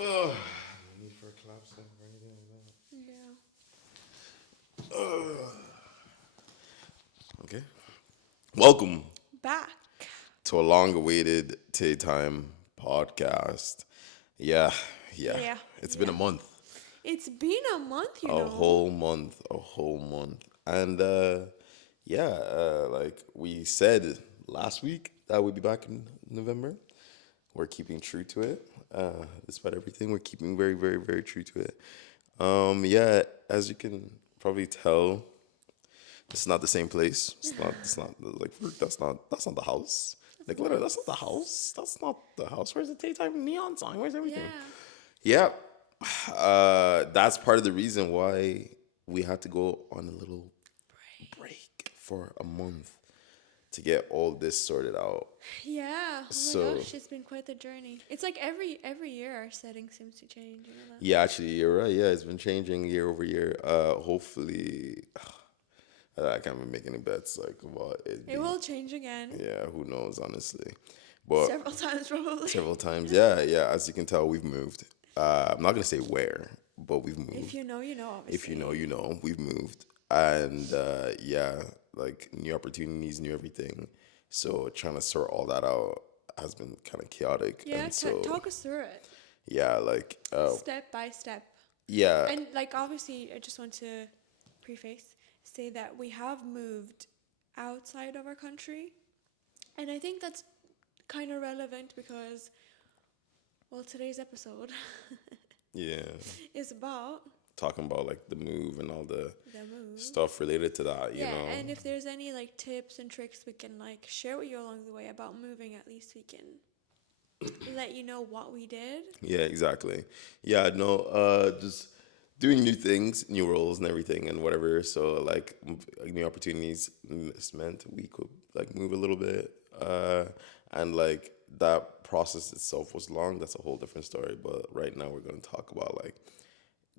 Ugh. Need for a clap step or anything Yeah. like that. Okay. Welcome Back. to a long-awaited TAE Time Podcast. Yeah, yeah. Yeah. It's been Yeah. a month, It's been a month, you a know. whole month, a whole month, and yeah, like we said last week that we'd be back in November. We're keeping true to it. Despite everything, we're keeping very, very, very true to it. Yeah, as you can probably tell, it's not the same place. It's not. It's not like that's not. That's not the house. That's Like not the literally, that's not the house. house. That's not the house. Where's the daytime neon sign? Where's everything? Yeah. Yeah, that's part of the reason why we had to go on a little break for a month to get all this sorted out. Yeah. Oh my So gosh, it's been quite the journey. It's like every year our setting seems to change, you know that? yeah, actually, you're right. Yeah, it's been changing year over year. Hopefully, I can't even make any bets like what it It be. will change again. Yeah, who knows, honestly. But Several times probably. several times, yeah, yeah. As you can tell, we've moved. I'm not gonna say where, but we've If moved. you know, you know, If you obviously. know, you know. We've moved, and yeah, like new opportunities, new everything. So trying to sort all that out has been kind of chaotic, Yeah, and so talk us through it. yeah, like Step by step. yeah, And like obviously I just want to preface say that we have moved outside of our country. And I think that's kind of relevant because well today's episode yeah. is about Talking about like the move and all the the move. stuff related to that, you Yeah, know. and if there's any like tips and tricks we can like share with you along the way about moving, at least we can let you know what we did. Yeah, exactly. Yeah, no, just doing new things, new roles and everything and whatever. So like new opportunities meant we could like move a little bit. And like that process itself was long. That's a whole different story. But right now we're gonna talk about like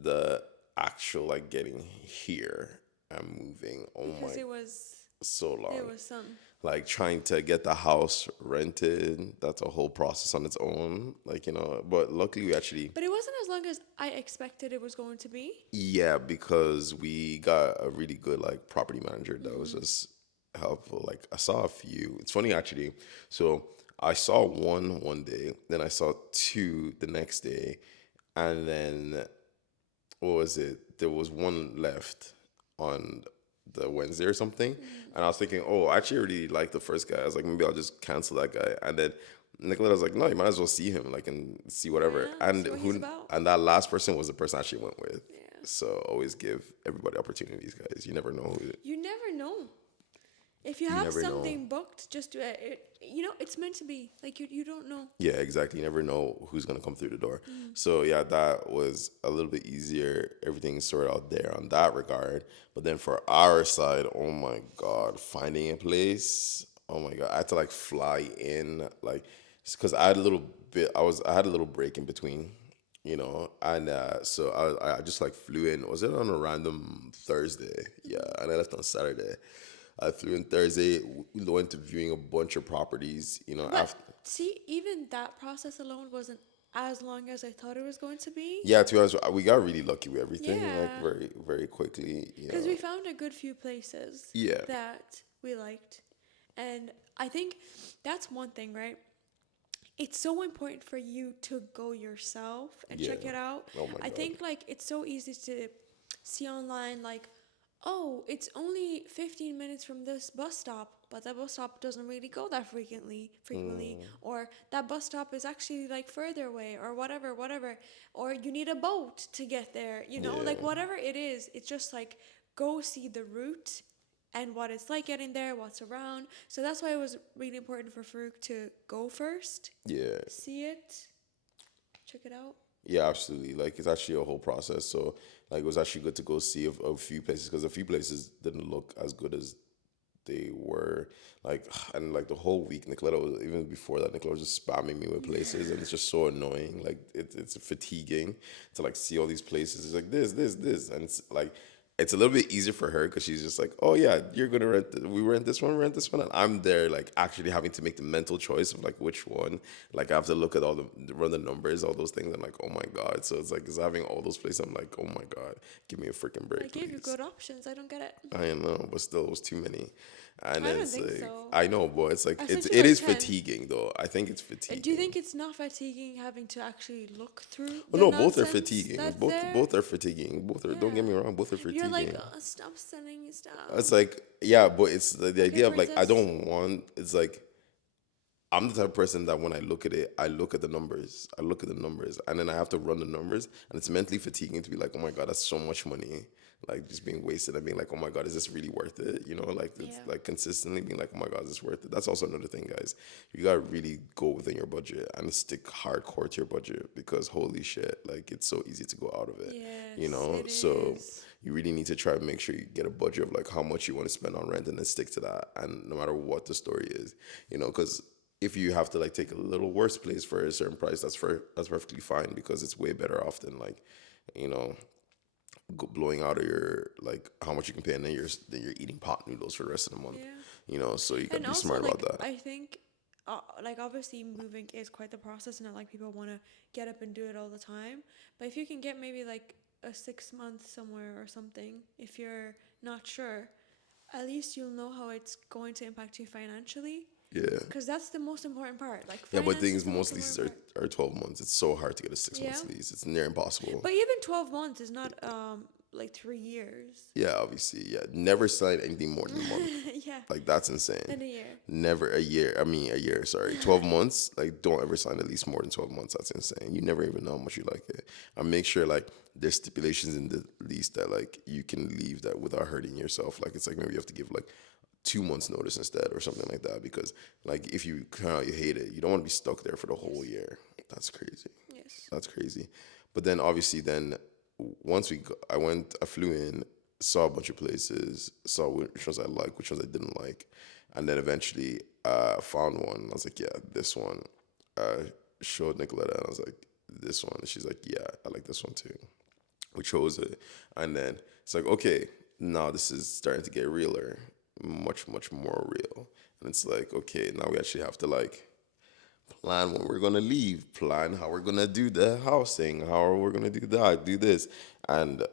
the actual like getting here and moving. Oh Because my, it was so it long. was some Like trying to get the house rented, that's a whole process on its own. Like, you know, but luckily we actually, but it wasn't as long as I expected it was going to be. yeah, because we got a really good like property manager that was just helpful. Like I saw a few. It's funny actually. So I saw one day, then I saw two the next day, and then what was it? There was one left on the Wednesday or something. And I was thinking, oh, I actually really like the first guy. I was like, maybe I'll just cancel that guy. And then Nicoletta was like, no, you might as well see him, like, and see whatever. Yeah, And see what he's who? about. And that last person was the person I actually went with. Yeah. So always give everybody opportunities, guys. You never know who. You never know. If you You have never know. something booked, just do it. You know, it's meant to be. Like you don't know. Yeah, exactly. You never know who's gonna come through the door. So yeah, that was a little bit easier. Everything sorted out there on that regard. But then for our side, oh my god, finding a place. Oh my god, I had to like fly in, like, because I had a little bit. I had a little break in between, you know, and so I just like flew in. Was it on a random Thursday? Yeah, and I left on Saturday. I flew in Thursday. We went to viewing a bunch of properties. You know, But after see, even that process alone wasn't as long as I thought it was going to be. yeah, to be honest, we got really lucky with everything, like Yeah, very, very quickly, you because know. we found a good few places Yeah, that we liked, and I think that's one thing, right? It's so important for you to go yourself and yeah. check it out. Oh my I God. think like it's so easy to see online like, oh, it's only 15 minutes from this bus stop, but that bus stop doesn't really go that frequently, or that bus stop is actually like further away, or whatever, or you need a boat to get there, you know, like Yeah, whatever it is, it's just like go see the route and what it's like getting there, what's around. So that's why it was really important for Farouk to go first, yeah, see it, check it out. yeah. Absolutely. Like it's actually a whole process. So like it was actually good to go see a few places because a few places didn't look as good as they were. Like and like the whole week, Nicoletta was even before that. Nicoletta was just spamming me with places, and it's just so annoying. Like it's fatiguing to like see all these places. It's like this, and it's like it's a little bit easier for her because she's just like, oh yeah, you're gonna rent. We rent this one, and I'm there like actually having to make the mental choice of like which one. Like I have to look at all run the numbers, all those things. I'm like, oh my god. So it's like it's having all those places. I'm like, oh my god, give me a freaking I break, gave you please. good options. I don't get it. I know, but still, it was too many. And I then don't it's think like, so. I know, but it's like I it's sent you it like is 10. fatiguing though. I think it's Do you fatiguing. think it's not fatiguing having to actually look through Oh the no, both are nonsense fatiguing. that's there? Both are fatiguing. Both are. Don't get Yeah. me wrong. Both are You're like, fatiguing. stop sending me It's stuff. like yeah, but it's the Okay, idea of like I princess. don't want. It's like I'm the type of person that when I look at it, I look at the numbers. I look at the numbers, and then I have to run the numbers, and it's mentally fatiguing to be like, oh my god, that's so much money, like just being wasted, and being like, oh my god, is this really worth it? You know, like it's Yeah. like consistently being like, oh my god, is this worth it? That's also another thing, guys. You gotta really go within your budget and stick hardcore to your budget because holy shit, like it's so easy to go out of it. You Yes, know, it so is. you really need to try to make sure you get a budget of like how much you want to spend on rent and then stick to that, and no matter what the story is, you know, because if you have to like take a little worse place for a certain price, that's perfectly fine because it's way better off than like, you know, blowing out of your like how much you can pay and then you're eating pot noodles for the rest of the month. Yeah. You know, so you gotta And be also, smart about like, that. I think, like, obviously, moving is quite the process, and not like people want to get up and do it all the time. But if you can get maybe like a 6 month somewhere or something, if you're not sure, at least you'll know how it's going to impact you financially. Yeah. Because that's the most important part. Like, Yeah, but finance is things the most most leases important part. are 12 months. It's so hard to get a six Yeah. months lease. It's near impossible. But even 12 months is not like 3 years. Yeah, obviously. Yeah. Never sign anything more than a month. Yeah. Like that's insane. In a year. Never a year. I mean a year, sorry. 12 months. Like don't ever sign at least more than 12 months. That's insane. You never even know how much you like it. And make sure like there's stipulations in the lease that like you can leave that without hurting yourself. Like it's like maybe you have to give like 2 months notice instead or something like that. Because like if you come out you hate it, you don't want to be stuck there for the whole Yes. year. That's crazy. Yes. That's crazy. But then obviously then once I flew in, saw a bunch of places, saw which ones I liked, which ones I didn't like, and then eventually found one. I was like, yeah, this one. Uh, Showed Nicoletta, and I was like, this one. And she's like, yeah, I like this one too. We chose it, and then it's like, okay, now this is starting to get realer, much much more real, and it's like, okay, now we actually have to like plan when we're gonna leave, plan how we're gonna do the housing, how we're gonna do that, do this. And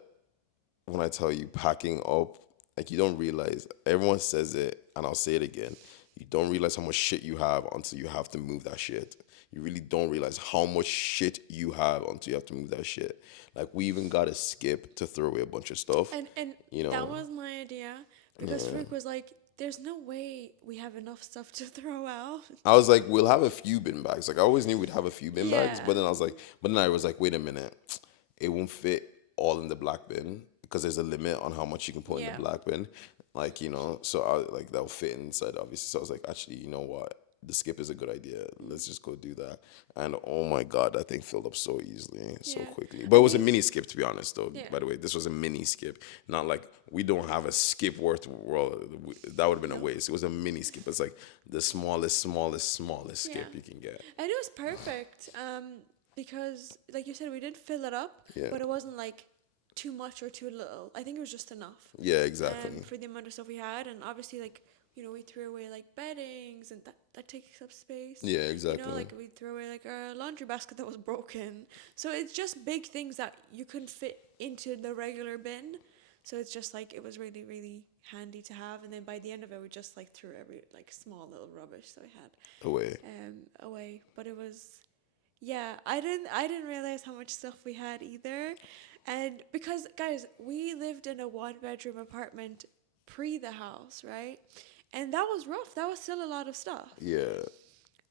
when I tell you packing up, like you don't realize, everyone says it, and I'll say it again. You don't realize how much shit you have until you have to move that shit. You really don't realize how much shit you have until you have to move that shit. Like we even got to skip to throw away a bunch of stuff. And You that know, was my idea because yeah. Freak was like, "There's no way we have enough stuff to throw out." I was like, we'll have a few bin bags. Like I always knew we'd have a few bin bags, Yeah, but then I was like, but then I was like, wait a minute, it won't fit all in the black bin because there's a limit on how much you can put in the yeah, black bin. Like you know, so I like that'll fit inside obviously. So I was like, actually, you know what? The skip is a good idea. Let's just go do that. And oh my god, that thing filled up so easily, so yeah. quickly. But I it was a think mini skip, to be honest. Though, yeah, by the way, this was a mini skip, not like we don't have a skip worth. Well, that would have been a no, waste. It was a mini skip. It's like the smallest yeah. skip you can get. And it was perfect. Because like you said, we did fill it up, Yeah. but it wasn't like too much or too little. I think it was just enough. Yeah, exactly. For the amount of stuff we had, and obviously like we threw away like beddings and that takes up space. Yeah, exactly. Like we threw away like a laundry basket that was broken. So it's just big things that you couldn't fit into the regular bin. So it's just like it was really really handy to have. And then by the end of it, we just like threw every like small little rubbish that we had Away. away. But it was yeah, I didn't realize how much stuff we had either. And because guys, we lived in a 1 bedroom apartment pre the house, right? And that was rough. That was still a lot of stuff. Yeah,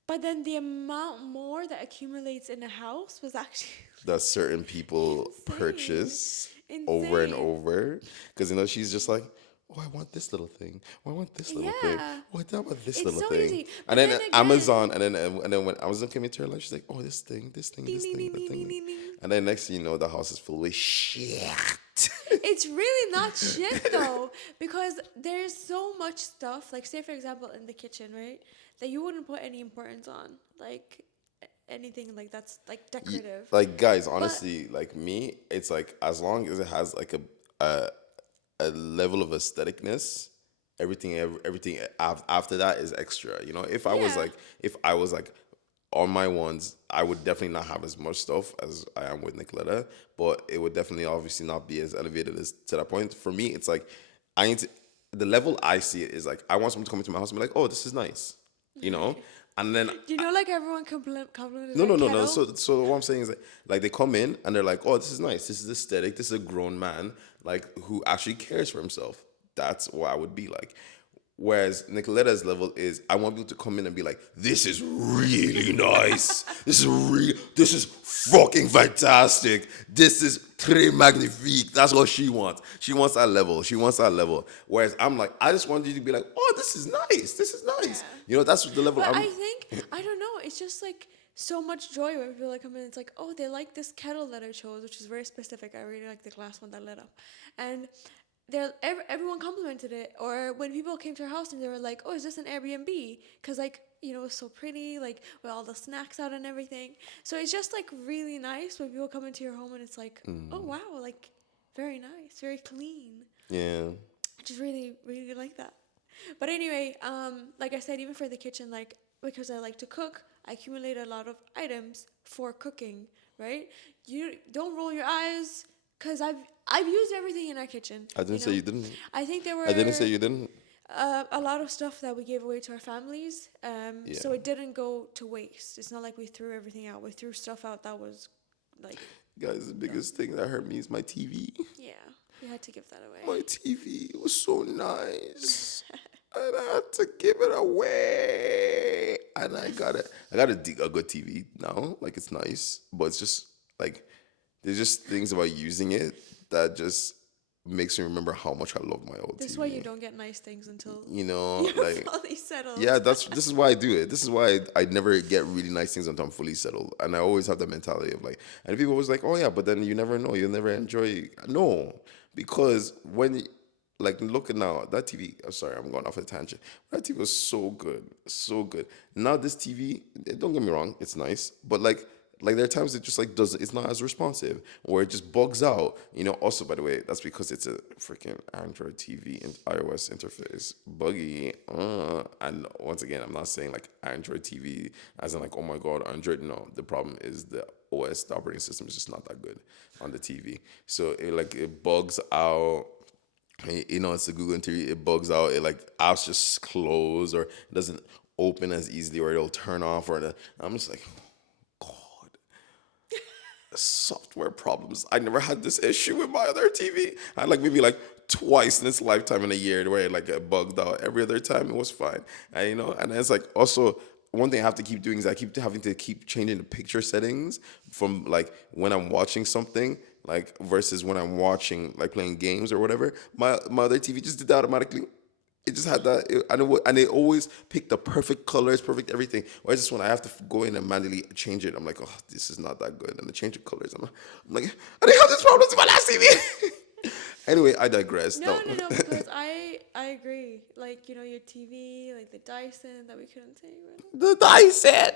But then the amount more that accumulates in a house was actually that certain people insane. purchase over and Insane. over because you know she's just like, oh, I want this little thing. Oh, I want this little thing. Yeah. Oh, I want this It's little so thing. easy. And But then then again, Amazon, and then when Amazon came into her life, she's like, oh, this thing, this thing, ding this ding thing, ding that ding ding thing. ding ding. And then next thing you know, the house is full of shit. It's really not shit though, because there's so much stuff. Like, say for example, in the kitchen, right, that you wouldn't put any importance on, like anything like that's like decorative. Like guys, But honestly, like me, it's like as long as it has like a a level of aestheticness. Everything after that is extra. You know, Yeah. if I was like on my ones, I would definitely not have as much stuff as I am with Nicoletta, but it would definitely obviously not be as elevated as to that point. For me, it's like I need to, the level I see it is like I want someone to come into my house and be like, oh, this is nice, you know, and then Do you know like everyone complimented no, our no, no, no. kettle? So what I'm saying is like they come in and they're like, oh, this is nice. This is aesthetic. This is a grown man like who actually cares for himself. That's what I would be like. Whereas Nicoletta's level is, I want people to come in and be like, this is really nice. This is fucking fantastic. This is très magnifique. That's what she wants. She wants that level. She wants that level. Whereas I'm like, I just want you to be like, oh, this is nice. This is nice. Yeah. You know, that's the level But I'm. I think I don't know. It's just like so much joy when people like come in. It's like, oh, they like this kettle that I chose, which is very specific. I really like the glass one that lit up, and everyone complimented it. Or when people came to our house and they were like, oh, is this an Airbnb? Because like it's so pretty, like with all the snacks out and everything. So it's just like really nice when people come into your home and it's like, oh wow, like very nice, very clean. Yeah. I just really, really like that. But anyway, like I said, even for the kitchen, like because I like to cook, I accumulate a lot of items for cooking. Right? You don't roll your eyes, cause I've used everything in our kitchen. I didn't You say know, you didn't. I think there I didn't say were you didn't. a lot of stuff that we gave away to our families, Yeah. so it didn't go to waste. It's not like we threw everything out. We threw stuff out that was like, Guys, the biggest thing that hurt me is my TV. yeah, we had to give that My away. TV was so nice. And I had to give it away. And I got a good TV now. Like it's nice. But it's just like there's just things about using it that just makes me remember how much I love my old This is why you TV. don't get nice things until You know, you're like fully settled. yeah, this is why I do it. This is why I never get really nice things until I'm fully settled. And I always have the mentality of like, and people always like, oh yeah, but then you never know. You'll never enjoy. No, because like looking now, that TV, I'm sorry, I'm going off a tangent. That TV was so good. So good. Now this TV, don't get me wrong, it's nice. But like there are times it just like doesn't, it's not as responsive or it just bugs out. You know, also by the way, that's because it's a freaking Android TV and iOS interface. Buggy. And once again, I'm not saying like Android TV as in like, oh my God, Android. No, the problem is the OS, the operating system is just not that good on the TV. So it bugs out. You know, it's a Google interview. It bugs out. It like apps just close or it doesn't open as easily, or it'll turn off. I'm just like, God, software problems. I never had this issue with my other TV. I had like maybe like twice in its lifetime in a year where it like get bugged out. Every other time it was fine. And and it's like also one thing I have to keep doing is I keep having to keep changing the picture settings from like when I'm watching something like versus when I'm watching like playing games or whatever. My other TV just did that automatically. It just had that, and it always picked the perfect colors, perfect everything. Whereas this one, I have to go in and manually change it. I'm like, oh, this is not that good, and I change the colors. I'm like, I didn't have this problem with my last TV. Anyway, I digress. No, No, no, no, because I agree. Like your TV, like the Dyson that we couldn't take. the Dyson,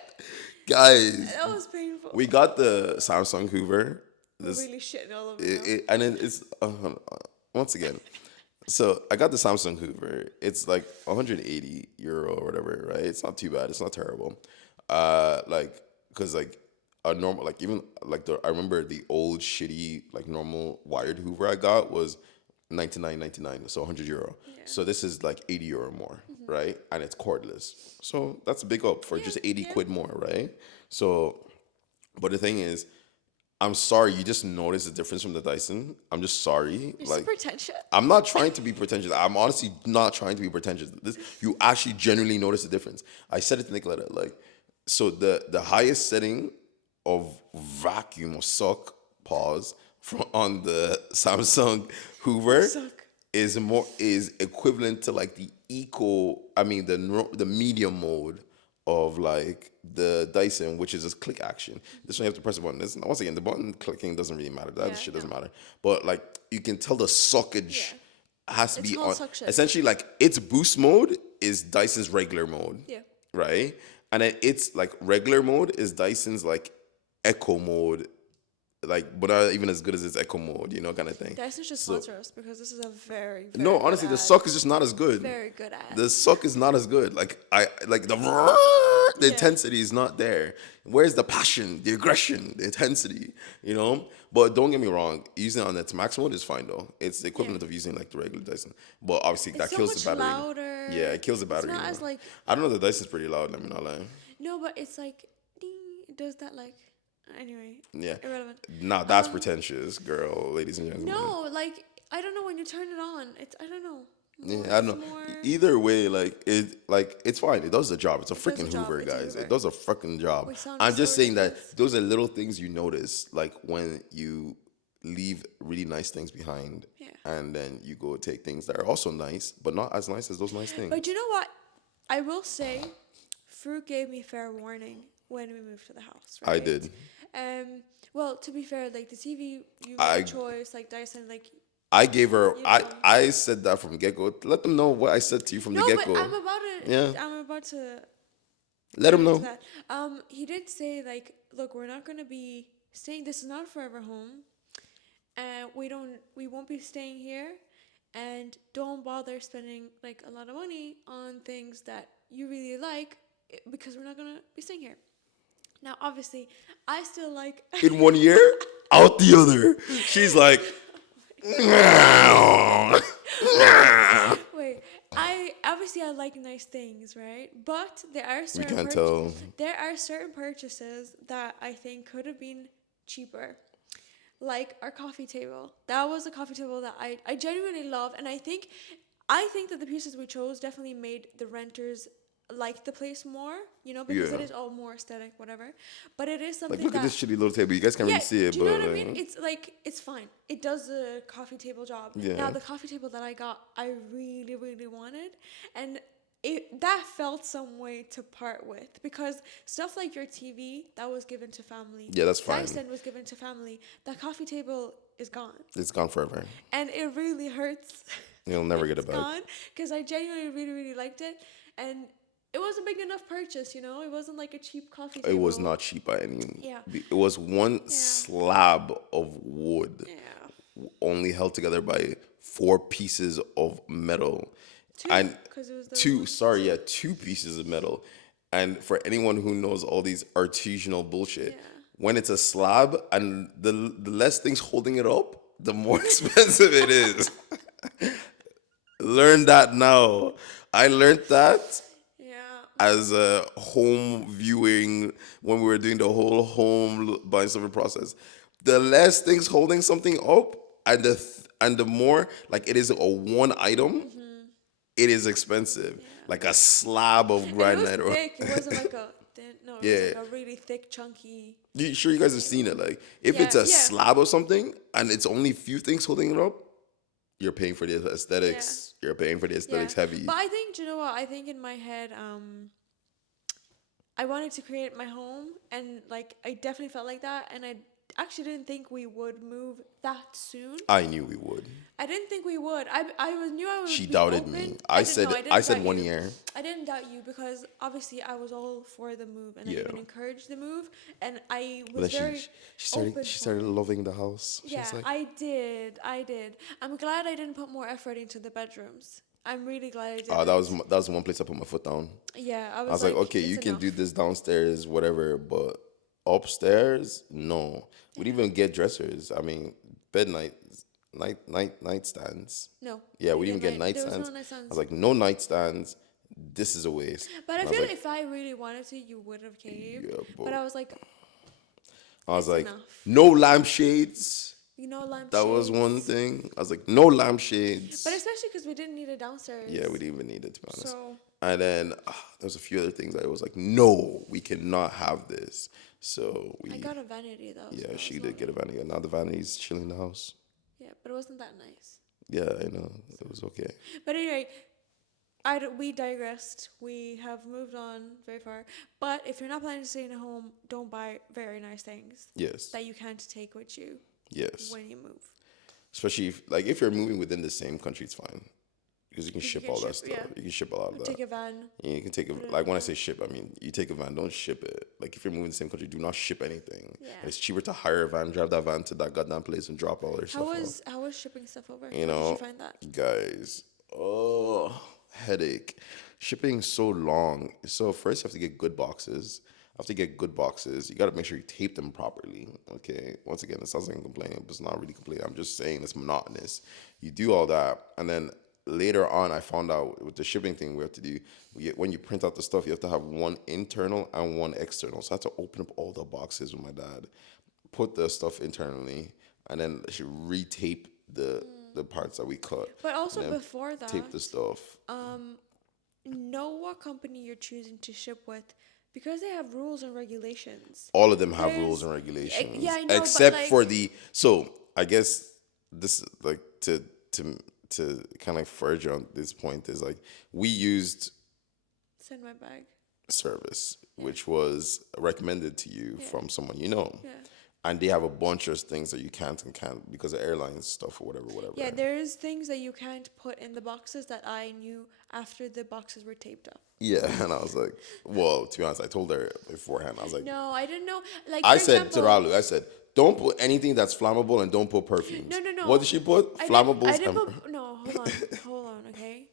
guys. That was painful. We got the Samsung Hoover. We're This really shitting all over now. and then it's once again. So I got the Samsung Hoover. It's like 180 euro or whatever, right? It's not too bad. It's not terrible. Like because like a normal like even like I remember the old shitty like normal wired Hoover I got was 99.99, so 100 euro. Yeah. So this is like 80 euro more, right? And it's cordless. So that's a big up for Yeah, just 80 yeah. quid more, right? So, but the thing is, I'm sorry, you just noticed the difference from the Dyson. I'm just sorry. You're so Like, pretentious. I'm not trying to be pretentious. I'm honestly not trying to be pretentious. You actually genuinely notice the difference. I said it to Nicoletta, like, so the highest setting of vacuum or suck pause from on the Samsung Hoover Suck. is equivalent to like the the medium mode of like the Dyson, which is just click action. This one you have to press a button. Once again, the button clicking doesn't really matter. That Yeah, shit doesn't no. matter. But like you can tell the suckage has to It's be called on. suction. Essentially, like its boost mode is Dyson's regular mode, Yeah. right? And then it's like regular mode is Dyson's like echo mode like, but not even as good as its Echo mode, kind of thing. Dyson should So sponsor us because this is a very, very no, good honestly, the ad. suck is just not as good. Very good ad. The suck is not as good. Like I like the Yeah. intensity is not there. Where's the passion, the aggression, the intensity? But don't get me wrong, using it on its max mode is fine though. It's the equivalent of using like the regular Dyson. But obviously It's that so kills much the battery. louder. Yeah, it kills the battery. It's not as like I don't know. The Dyson's pretty loud. Let me not lie. no, but it's like ding, it does that like anyway. Yeah. Irrelevant. Nah, that's pretentious, girl, ladies and gentlemen. No, like I don't know when you turn it on. It's I don't know. Yeah, More- I it's don't know. more- Either way, it's fine. It does the job. It's a does the freaking job. Hoover, It's a guys. Hoover. It does a freaking job. We sound I'm so just saying that ridiculous. those are little things you notice, like when you leave really nice things behind, Yeah. and then you go take things that are also nice, but not as nice as those nice things. But you know what? I will say, Fruit gave me fair warning when we moved to the house. I Right? did. Well, to be fair, like the TV, you I- made a choice. Like Dyson, like I gave her. You I know. I said that from get go. Let them know what I said to you from no, the but get go. I'm about to. Yeah. I'm about to. Let them get into know. that. He did say like, look, we're not gonna be staying. This is not a forever home, and we won't be staying here, and don't bother spending like a lot of money on things that you really like because we're not gonna be staying here. Now, obviously, I still like. In 1 year, out the other. She's like. Wait, I like nice things, right? But there are We certain can't tell. there are certain purchases that I think could have been cheaper. Like our coffee table. That was a coffee table that I genuinely love, and I think that the pieces we chose definitely made the renters like the place more, because Yeah. it is all more aesthetic, whatever. But it is Like, something look at that this shitty little table. You guys can't really see it, do you know but what I mean? It's like it's fine. It does the coffee table job. Yeah. Now the coffee table that I got, I really, really wanted, and that felt some way to part with because stuff like your TV that was given to family. Yeah, that's fine. Dyson was given to family. That coffee table is gone, it's gone forever. and it really hurts. You'll never get it It's back. gone because I genuinely really, really liked it, and it was a big enough purchase. It wasn't like a cheap coffee table. It was not cheap by any. Yeah. It was one slab of wood, Yeah. only held together by 4 pieces of metal, and 'Cause it was the two. Sorry, yeah, 2 pieces of metal. And for anyone who knows all these artisanal bullshit, Yeah. when it's a slab and the less things holding it up, the more expensive it is. Learn that now. I learned that Yeah. as a home viewing when we were doing the whole home buying something process. The less things holding something up, and the more like it is a one item, it is expensive. Like a slab of And it granite. was thick. It wasn't like a thin. No, it Yeah. was like a really thick, chunky. You sure you guys have seen it? Like if Yeah, it's a yeah. slab of something and it's only few things holding it up, you're paying for the aesthetics. You're paying for the aesthetics heavy. But I think, do you know what? I think in my head, I wanted to create my home, and like I definitely felt like that, and I actually didn't think we would move that soon. I knew we would. I didn't think we would. Knew I would. She be doubted open. me. I I didn't- said no, didn't I said doubt 1 you. year. I didn't doubt you because obviously I was all for the move, and I Yeah. even encouraged the move, and I But was then very she open started she for started it. loving the house. She Yeah, was like, I did. I'm glad I didn't put more effort into the bedrooms. I'm really glad I did. oh, that was the one place I put my foot down. Yeah, I was like, okay, you it's can do enough. this downstairs, whatever, but upstairs, no. We didn't even get dressers. I mean, nightstands. No. Yeah, we didn't didn't get There was nightstands. no nightstands. I was like, no nightstands. This is a waste. But I And was feel like, if I really wanted to, you would have caved. Yeah, but I was like, I was it's like, enough. no lampshades. lampshades. That was one thing. I was like, no lampshades. But especially because we didn't need it downstairs. Yeah, we didn't even need it, to be honest. So And then there was a few other things I was like, no, we cannot have this. So I got a vanity though. so yeah, that she was did get a lovely. vanity. And now the vanity's chilling in the house. Yeah, but it wasn't that nice. Yeah, I know. It was okay. But anyway, we digressed. We have moved on very far. But if you're not planning to stay in a home, don't buy very nice things Yes. that you can't take with you Yes. when you move. Especially if you're moving within the same country, it's fine. because you can Because you ship can all that ship, stuff. yeah. You can ship a lot of that. Take a van. Yeah, you can take Put it a, in like the when I van. say ship, I mean you take a van, don't ship it. Like if you're moving the same country, do not ship anything. Yeah. And it's cheaper to hire a van, drive that van to that goddamn place, and drop all their stuff off. How was shipping stuff over? You How did you know, find that? guys, oh, headache. Shipping so long. So first you have to get good boxes. After you get good boxes, you got to make sure you tape them properly. Okay. Once again, it sounds like I'm complaining, but it's not really complaining. I'm just saying it's monotonous. You do all that, and then later on, I found out with the shipping thing we have to do. When you print out the stuff, you have to have one internal and one external. So I had to open up all the boxes with my dad, put the stuff internally, and then she retape the parts that we cut, But also and then before tape the that, stuff. know what company you're choosing to ship with because they have rules and regulations. All of them have rules There's and yeah, yeah, regulations, I know, but except for like the. So I guess this like to to kind of further on this point is like we used send my bag. service, Yeah. which was recommended to you Yeah. from someone you know. Yeah. And they have a bunch of things that you can't and can't because of airlines stuff or whatever. Yeah, there's things that you can't put in the boxes that I knew after the boxes were taped up. Yeah, and I was like, well, to be honest, I told her beforehand. I was like, No, I didn't know. Like I for said to example, Ralu, I said, don't put anything that's flammable and don't put perfumes. no. What did she put? I Flammables didn't and put. No, hold on. Okay.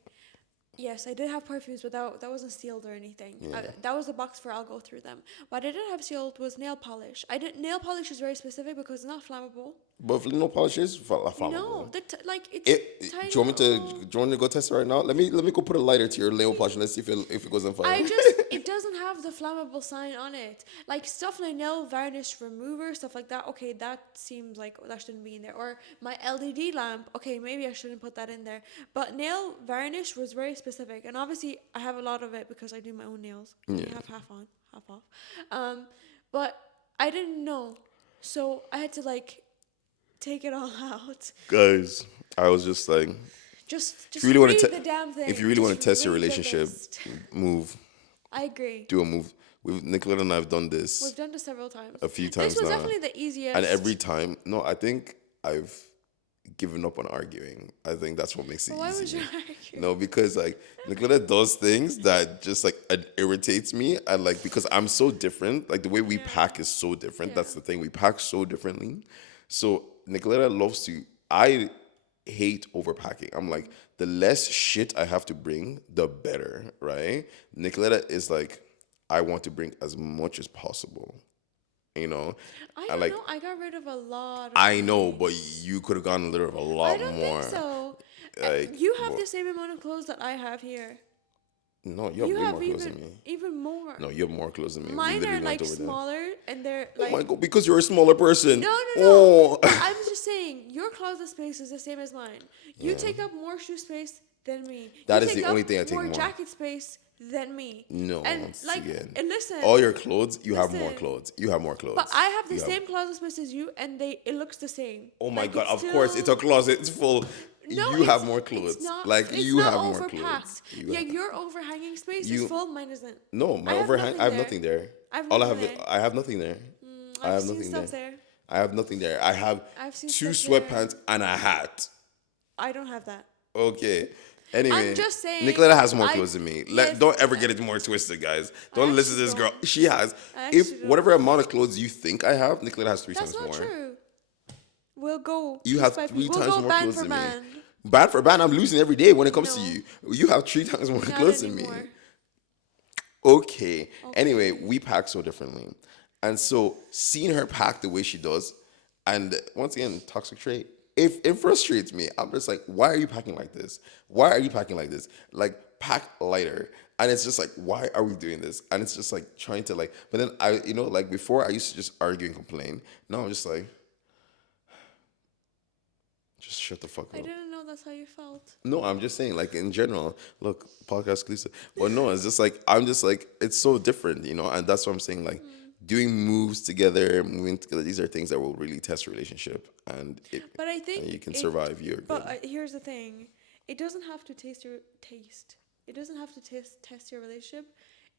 Yes, I did have perfumes, but that wasn't sealed or anything. That was the box for I'll go through them. What I did have sealed was nail polish. I did nail polish is very specific because it's not flammable. but no polish is No, flammable. like it's Do tiny you want me to? little. Do you want me to go test it right now? Let me go put a lighter to your nail polish and let's see if it goes on fire. It doesn't have the flammable sign on it. Like stuff like nail varnish remover, stuff like that. Okay, that seems like that shouldn't be in there. Or my LED lamp. Okay, maybe I shouldn't put that in there. But nail varnish was very specific, and obviously I have a lot of it because I do my own nails. I only have half on, half off. But I didn't know, so I had to like take it all out. Guys, I was just like, Just if you really want read to, the damn thing. if you really want to Just test your read the relationship, list. move, I agree. do a move. Nicolette and I have done this We've done this several times. a few This times was now, definitely the easiest. and every time, no, I think I've given up on arguing. I think that's what makes it But why would easy. you argue? No, because like Nicolette does things that just like it irritates me, and like because I'm so different, like the way we pack is so different. That's the thing. We pack so differently. So Nicoletta loves to. I hate overpacking. I'm like the less shit I have to bring, the better, right? Nicoletta is like I want to bring as much as possible. You know, I I don't like know. I got rid of a lot of I know, things. but you could have gotten rid of a I lot don't more. think so. Like You have but- the same amount of clothes that I have here. no, you have You way have more clothes than me. even more. No, you have more clothes than me. We Mine are literally like went over there. smaller and they're Oh like. my god, because you're a smaller person. No. Oh. I'm just saying your closet space is the same as mine. You take up more shoe space than me. That You is the take only up thing I take more. jacket space than me. No, And once like, again. and listen. All your clothes, you have more Listen. clothes. You have more clothes. But I have the You same closet space as you, and it looks the same. Oh my Like, god, it's of course, it's a closet. It's full. No, you have it's- more it's clothes. not- Like it's you not have more overpacked. clothes. Yeah, your overhanging space you- is full. Mine isn't. No, my I have overhang. nothing I have there. nothing there. I have All nothing there. I have nothing there. I I've have seen nothing stuff there. there. I have nothing there. I have I've seen two stuff there. sweatpants and a hat. I don't have that. Okay. Anyway, I'm just saying, Nicoletta has more I- clothes than me. yes, Don't ever get it more twisted, guys. Don't listen to actually this girl. don't. She has. I If actually whatever amount of clothes you think I have, Nicoletta has 3 That's times not more. true. We'll go. You piece have by 3 piece. We'll times go more band clothes for than me. band. Band for band, I'm losing every day when it comes to No. you. You have 3 times more Not clothes than me. anymore. Okay. Anyway, we pack so differently. And so seeing her pack the way she does, and once again, toxic trait. If it frustrates me, I'm just like, why are you packing like this? Why are you packing like this? Like, pack lighter. And it's just like, why are we doing this? And it's just like trying to like, but then like before I used to just argue and complain. Now I'm just like, just shut the fuck I up. didn't know that's how you felt. No, I'm just saying, like in general, look, podcast exclusive. But no, it's just like I'm just like it's so different, and that's what I'm saying. Like doing moves together, moving together, these are things that will really test your relationship, and But I think and you can survive. You're good. But here's the thing: it doesn't have to taste. It doesn't have to test your relationship.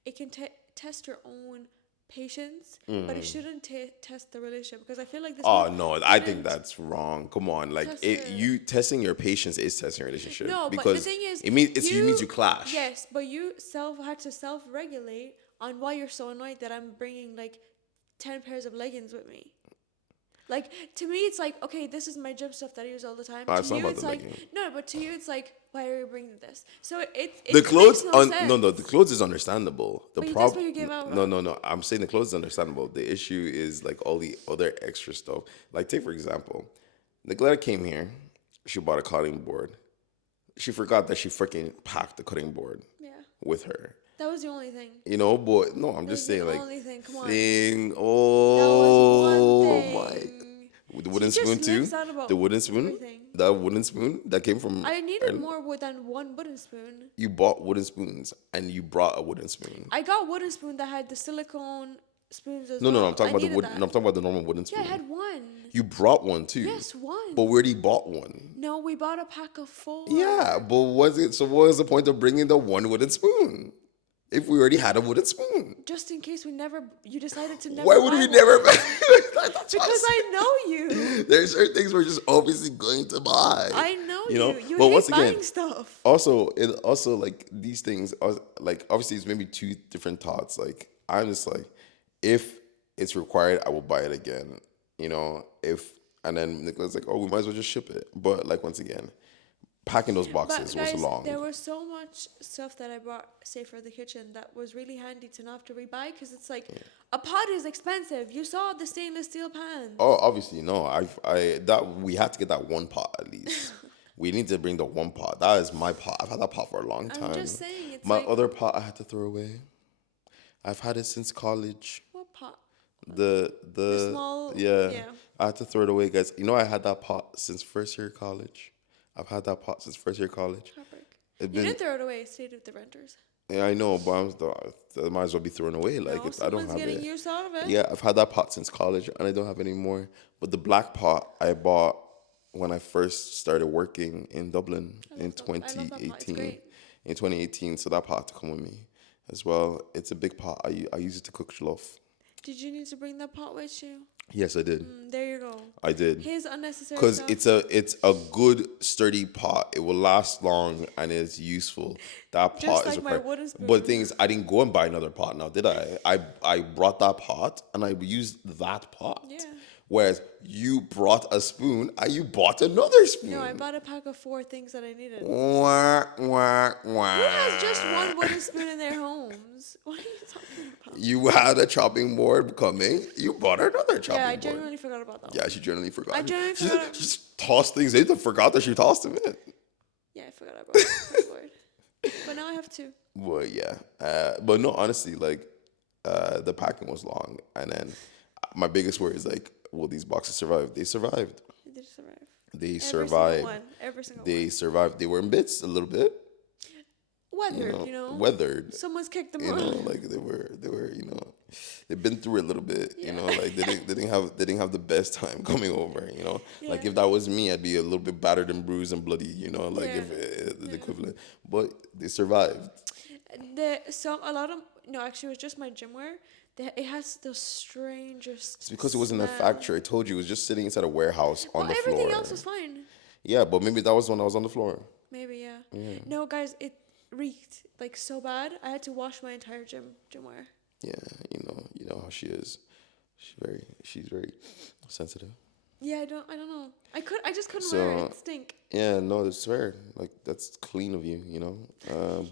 It can test your own patience, but it shouldn't test the relationship because I feel like this Oh book no, I think didn't that's wrong. Come on, like test it, the. you testing your patience is testing your relationship No, but the because thing is, it means you clash. yes, but you had to self regulate on why you're so annoyed that I'm bringing like 10 pairs of leggings with me. Like to me, it's like okay, this is my gym stuff that I use all the time. To It's not you, about it's the like legging. no, but to you, it's like why are you bringing this? So The it makes clothes no on no no the sense. clothes is understandable. The But that's problem what you gave out no wrong. no no I'm saying the clothes is understandable. The issue is like all the other extra stuff. Like take for example, Nicoletta came here. She bought a cutting board. She forgot that she freaking packed the cutting board Yeah, with her. that was the only thing. You know, but no, I'm That just was the saying like only thing. Come on. thing. That was one Oh my, thing. the She wooden just spoon lives too. out about The wooden spoon. everything. That wooden spoon that came from I needed Ireland. more wood than one wooden spoon. You bought wooden spoons and you brought a wooden spoon. I got wooden spoon that had the silicone spoons as No, no, no. I'm well. I talking about the needed wood. that. No, I'm talking about the normal wooden Yeah, I spoon. had one. You brought one too, Yes, but we one. already bought one. No, we bought a pack of 4. Yeah, but was it? So what was the point of bringing the one wooden spoon if we already had a wooden spoon? Just in case you decided to never Why would buy we one. never? That's what I'm Because I saying. know you. There's certain things we're just obviously going to buy. I know You know, you. You but hate once again, buying stuff. also it also like these things are like obviously it's maybe two different thoughts. Like I'm just like, if it's required, I will buy it again. You know, if and then Nicholas like, oh, we might as well just ship it. But like once again, packing those But boxes was guys, long. there was so much stuff that I bought, say for the kitchen, that was really handy to not have to rebuy because it's like a pot is expensive. You saw the stainless steel pan. Oh, obviously no. I that we had to get that one pot at least. We need to bring the one pot. That is my pot. I've had that pot for a long I'm time. just saying, it's My like other pot I had to throw away. I've had it since college. what pot? The The small, yeah. yeah. I had to throw it away, guys. You know I had that pot since first year of college. I've had that pot since first year of college. Heartbreak. It You been didn't throw it away. It stayed with the renters. yeah, I know, but I might as well be thrown away. Like No, I don't someone's have getting it. use out of it. Yeah, I've had that pot since college and I don't have any more. But the black pot I bought when I first started working in Dublin in I love that pot. It's 2018. great. In 2018, so that pot had to come with me as well. It's a big pot. I use it to cook jollof. Did you need to bring that pot with you? Yes, I did. There you go. I did. His unnecessary Because stuff. it's a good sturdy pot. It will last long and it's useful. That pot Just is like my required. wooden spoon. But the thing is, I didn't go and buy another pot now, did I? I brought that pot and I used that pot. Yeah. Whereas you brought a spoon and you bought another spoon. No, I bought a pack of 4 things that I needed. Wah, wah, wah. Who has just one wooden spoon in their homes? What are you talking about? You had a chopping board coming. You bought another chopping Yeah, I board. genuinely forgot about that. Yeah, she generally forgot. I genuinely She forgot. just tossed things in and forgot that she tossed them in. Yeah, I forgot about that word. But now I have 2. But yeah, but no, honestly, like the packing was long, and then my biggest worry is like, will these boxes survive? They survived. It did survive. They Every survived. single one. Every single They one. survived. They were in bits a little bit, Weathered, you know. weathered. Someone's kicked them You know, off. like they were, they've been through it a little bit. You know, Yeah. like they didn't have the best time coming over. You know, like Yeah. if that was me, I'd be a little bit battered and bruised and bloody. You know, like Yeah. if the equivalent. But they survived. A lot of no, actually, it was just my gym wear. It has the strangest. It's because it wasn't a smell. factory. I told you it was just sitting inside a warehouse on Well, the everything floor. else was fine. Yeah, but maybe that was when I was on the floor. Maybe yeah. No, guys, it reeked like so bad. I had to wash my entire gym wear. Yeah, you know how she is. She's very sensitive. Yeah, I don't know. I just couldn't So, wear it. It stink. Yeah, no, it's fair. Like that's clean of you, you know.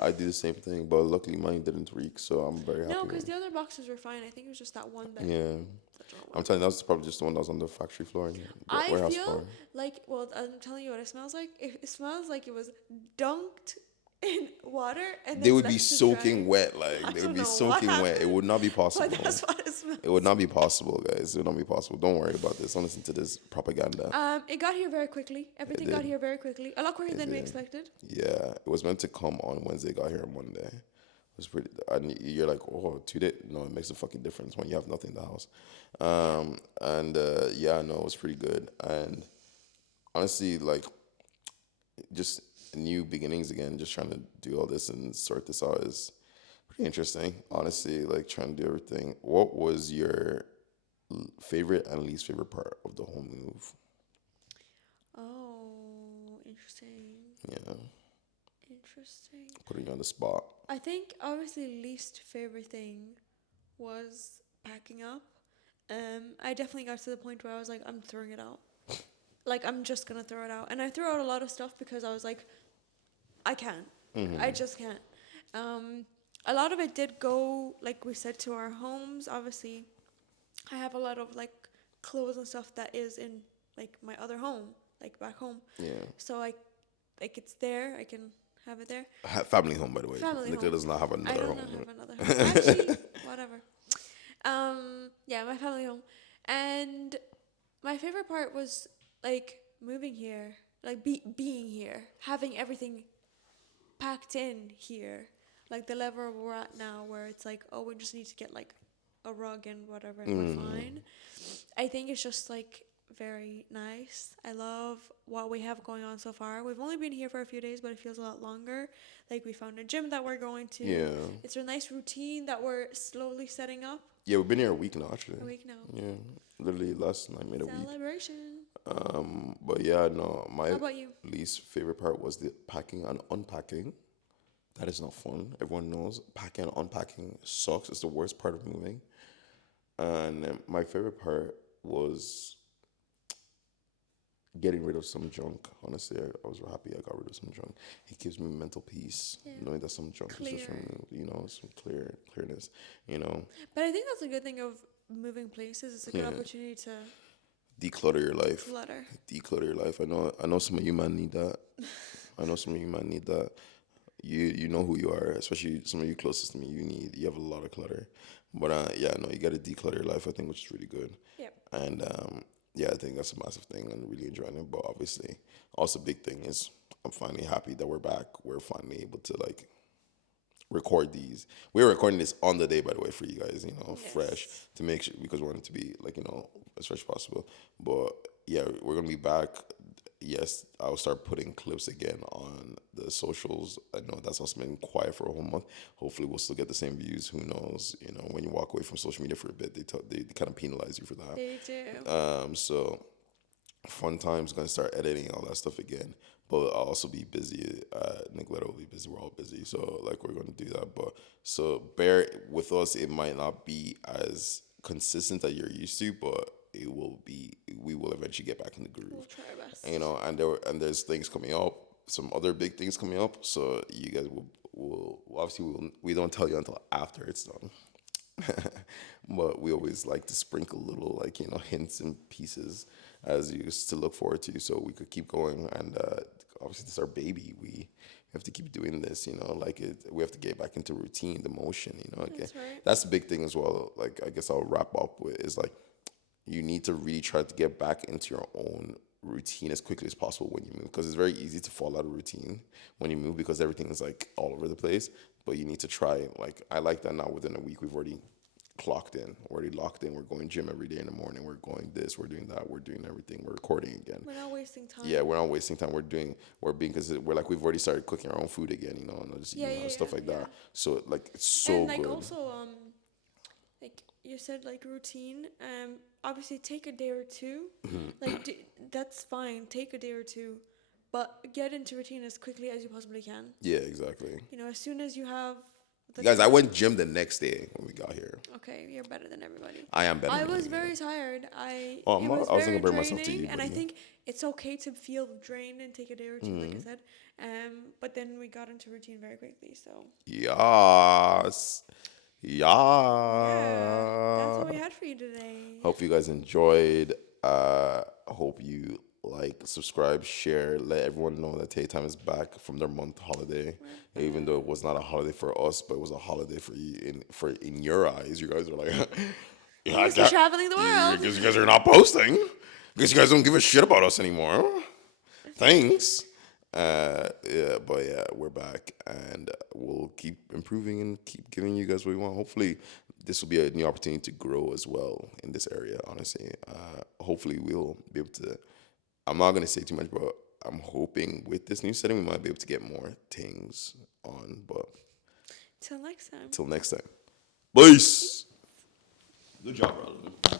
I do the same thing, but luckily mine didn't reek, so I'm very happy. No, because with the other boxes were fine. I think it was just that one it. that. Yeah, That's all I'm telling you, that's probably just the one that was on the factory floor and the I warehouse feel floor. like, well, I'm telling you what it smells like. It smells like it was dunked in water and then They would be left to soaking dry. wet, I like they don't would be know soaking what wet. It would not be possible. But that's what it smells. It would not be possible, guys. It would not be possible. Don't worry about this. Don't listen to this propaganda. It got here very quickly. Everything got here very quickly. A lot quicker than we expected. Yeah, it was meant to come on Wednesday. Got here on Monday. It was pretty. And you're like, oh, 2 days. No, it makes a fucking difference when you have nothing in the house. Yeah, no, it was pretty good. And honestly, like, just new beginnings again. Just trying to do all this and sort this out is Pretty interesting, honestly. Like trying to do everything. What was your favorite and least favorite part of the whole move? Oh, interesting. Yeah, Interesting. putting you on the spot. I think obviously least favorite thing was packing up. I definitely got to the point where I was like, I'm throwing it out. Like I'm just gonna throw it out, and I threw out a lot of stuff because I was like, I can't. I just can't. Um, a lot of it did go, like we said, to our homes. Obviously, I have a lot of like clothes and stuff that is in like my other home, like back home. Yeah. So like it's there. I can have it there. Family home, by the way. Family Nicola home. does not have I another do home. not have another home. Actually, whatever. Yeah, my family home, and my favorite part was like moving here, like being here, having everything packed in here, like the level we're at now, where it's like, oh, we just need to get like a rug and whatever, and we're fine. I think it's just like very nice. I love what we have going on so far. We've only been here for a few days, but it feels a lot longer. Like we found a gym that we're going to. Yeah. It's a nice routine that we're slowly setting up. Yeah, we've been here a week now, actually. A week now. Yeah, literally last night made a week. Celebration. But yeah, no, How my about you? least favorite part was the packing and unpacking. That is not fun. Everyone knows packing and unpacking sucks. It's the worst part of moving. And my favorite part was getting rid of some junk. Honestly, I was happy I got rid of some junk. It gives me mental peace Yeah. knowing that some junk is just Clear. removed. Some clearness. You know, But I think that's a good thing of moving places. It's a good yeah. opportunity to Declutter your life. clutter. Declutter your life. I know some of you man need that. I know some of you man need that. You know who you are, especially some of you closest to me. You have a lot of clutter, but yeah, no, you got to declutter your life. I think, which is really good, Yep. and yeah, I think that's a massive thing and really enjoying it. But obviously, also big thing is I'm finally happy that we're back. We're finally able to like record these. We're recording this on the day, by the way, for you guys, fresh Yes. to make sure because we want it to be like, as fresh as possible. But yeah, we're gonna be back. Yes, I'll start putting clips again on the socials. I know that's also been quiet for a whole month. Hopefully, we'll still get the same views. Who knows? When you walk away from social media for a bit, they kind of penalize you for that. They do. So fun times gonna start editing all that stuff again, but I'll also be busy. Nicoletta will be busy. We're all busy, so like we're gonna do that. But so bear with us. It might not be as consistent that you're used to, but it will be. We will eventually get back in the We'll groove. try our best. There's things coming up. Some other big things coming up. So you guys will obviously we don't tell you until after it's done. But we always like to sprinkle little like hints and pieces as you to look forward to, so we could keep going. And obviously, this is our baby. We have to keep doing this. Like we have to get back into routine, the motion. Okay, That's right. that's the big thing as well. Like I guess I'll wrap up with is like you need to really try to get back into your own routine as quickly as possible when you move, because it's very easy to fall out of routine when you move because everything is like all over the place. But you need to try, like I like that now within a week we've already clocked in, already locked in. We're going gym every day in the morning. We're going this, we're doing that, we're doing everything. We're recording again. We're not wasting time. Yeah, we're not wasting time. We're being, because we're like, we've already started cooking our own food again, and just Yeah, eating yeah, stuff like yeah. that. So like it's so And like good. also like you said, like routine. Obviously take a day or two. Like that's fine. Take a day or two, but get into routine as quickly as you possibly can. Yeah, exactly. As soon as you have the Guys, I time. went gym the next day when we got here. Okay, you're better than everybody. I am better I than was you. very tired. I Oh, it was I was gonna very compare myself to you, draining, and I buddy. think it's okay to feel drained and take a day or two, like I said. But then we got into routine very quickly. So Yes. yeah, that's Yeah. what we had for you today. Hope you guys enjoyed. Hope you like, subscribe, share, let everyone know that TAE Time is back from their month holiday. Even though it was not a holiday for us, but it was a holiday for you in your eyes. You guys are like, yeah, We're still traveling the world. because you guys are not posting. Because you guys don't give a shit about us anymore. Thanks. Yeah, but yeah, we're back and we'll keep improving and keep giving you guys what we want. Hopefully, this will be a new opportunity to grow as well in this area. Honestly, hopefully we'll be able to. I'm not gonna say too much, but I'm hoping with this new setting we might be able to get more things on. But Till next time. Till next time. Peace. Good job, brother.